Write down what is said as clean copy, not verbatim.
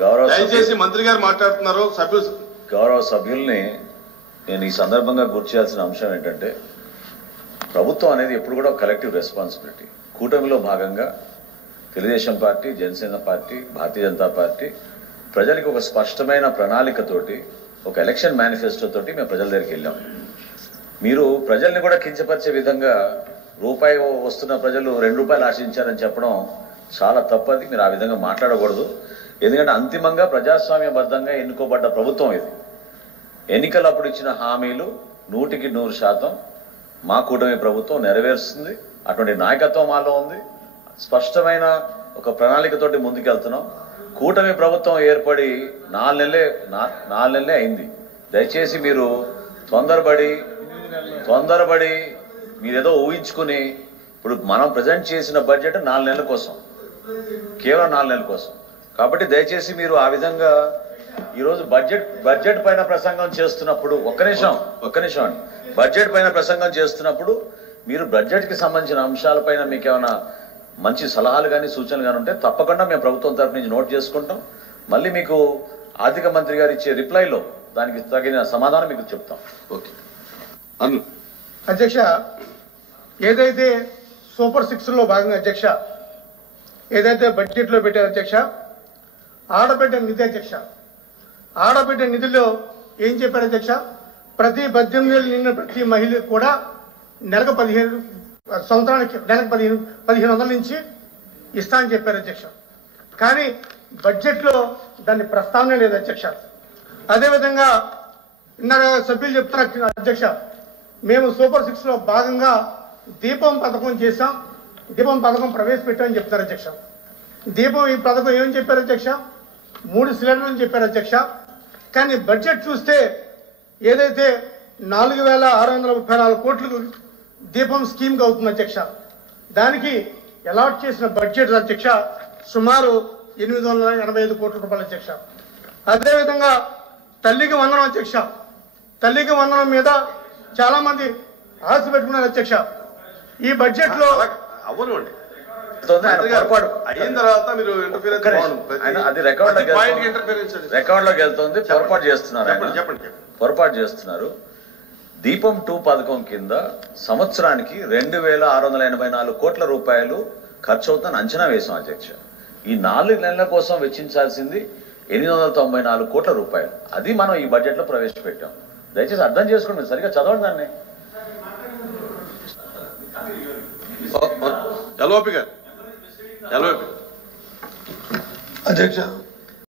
దయచేసి మంత్రి గారు మాట్లాడుతున్నారు. గౌరవ సభ్యుల్ని నేను ఈ సందర్భంగా గుర్తు చేయాల్సిన అంశం ఏంటంటే, ప్రభుత్వం అనేది ఎప్పుడు కూడా కలెక్టివ్ రెస్పాన్సిబిలిటీ. కూటమిలో భాగంగా Telugu Desam party, Janasena party, Bharatiya Janata party ప్రజలకు ఒక స్పష్టమైన ప్రణాళికతోటి, ఒక ఎలక్షన్ మేనిఫెస్టోతోటి మేము ప్రజల దగ్గరికి వెళ్ళాం. మీరు ప్రజల్ని కూడా కించపరిచే విధంగా రూపాయి వస్తున్న ప్రజలు ₹2 ఆశించారని చెప్పడం చాలా తప్పది. మీరు ఆ విధంగా మాట్లాడకూడదు. ఎందుకంటే అంతిమంగా ప్రజాస్వామ్యబద్ధంగా ఎన్నుకోబడ్డ ప్రభుత్వం ఇది. ఎన్నికలప్పుడు ఇచ్చిన హామీలు 100% మా కూటమి ప్రభుత్వం నెరవేరుస్తుంది. అటువంటి నాయకత్వం మాలో ఉంది. స్పష్టమైన ఒక ప్రణాళికతోటి ముందుకెళ్తున్నాం. కూటమి ప్రభుత్వం ఏర్పడి 4 నెలలే అయింది. దయచేసి మీరు తొందరపడి మీరేదో ఊహించుకుని, ఇప్పుడు మనం ప్రజెంట్ చేసిన బడ్జెట్ 4 నెలల కోసం, కేవలం 4 నెలల కోసం. కాబట్టి దయచేసి మీరు ఆ విధంగా ఈరోజు బడ్జెట్ పైన ప్రసంగం చేస్తున్నప్పుడు ఒక్క నిమిషం అండి, బడ్జెట్ పైన ప్రసంగం చేస్తున్నప్పుడు మీరు బడ్జెట్కి సంబంధించిన అంశాలపైన మీకు ఏమైనా మంచి సలహాలు కానీ సూచనలు కానీ ఉంటే తప్పకుండా మేము ప్రభుత్వం తరఫు నుంచి నోట్ చేసుకుంటాం. మళ్ళీ మీకు ఆర్థిక మంత్రి గారు ఇచ్చే రిప్లైలో దానికి తగిన సమాధానం మీకు చెప్తాం. ఓకే అధ్యక్ష, ఏదైతే సూపర్ 6లో భాగంగా అధ్యక్ష ఏదైతే బడ్జెట్లో పెట్టారు అధ్యక్ష, ఆడబిడ్డ నిధి అధ్యక్ష, ఆడబిడ్డ నిధిలో ఏం చెప్పారు అధ్యక్ష, ప్రతి 18 ఏళ్ళు నిన్న ప్రతి మహిళకు కూడా నెలకు 15 సంవత్సరానికి నెలకు 1500 నుంచి ఇస్తా అని చెప్పారు అధ్యక్ష. కానీ బడ్జెట్లో దాన్ని ప్రస్తావన లేదు అధ్యక్ష. అదేవిధంగా ఇందాక సభ్యులు చెప్తున్నారు అధ్యక్ష, మేము సూపర్ 6లో భాగంగా దీపం పథకం చేశాం, దీపం పథకం ప్రవేశపెట్టామని చెప్తారు అధ్యక్ష. దీపం ఈ పథకం ఏమని చెప్పారు అధ్యక్ష, 3 సిలిండర్లు చెప్పారు అధ్యక్ష. కానీ బడ్జెట్ చూస్తే ఏదైతే 4634 కోట్లు దీపం స్కీమ్కి అవుతుంది అధ్యక్ష, దానికి అలాట్ చేసిన బడ్జెట్ అధ్యక్ష సుమారు 885 కోట్ల రూపాయలు అధ్యక్ష. అదేవిధంగా తల్లికి వందనం అధ్యక్ష, తల్లికి వందనం మీద చాలా మంది ఆశ పెట్టుకున్నారు అధ్యక్ష. ఈ బడ్జెట్ లో అవునండి అయిన తర్వాత మీరు అది రికార్డులోకి వెళ్తుంది. పొరపాటు చేస్తున్నారు. దీపం 2 పథకం కింద సంవత్సరానికి 2684 కోట్ల రూపాయలు ఖర్చు అవుతుందని అంచనా వేశాం అధ్యక్ష. ఈ 4 నెలల కోసం వెచ్చించాల్సింది 894 కోట్ల రూపాయలు. అది మనం ఈ బడ్జెట్ లో ప్రవేశపెట్టాం. దయచేసి అర్థం చేసుకోండి, మీరు సరిగ్గా చదవండి దాన్ని. అధ్యక్ష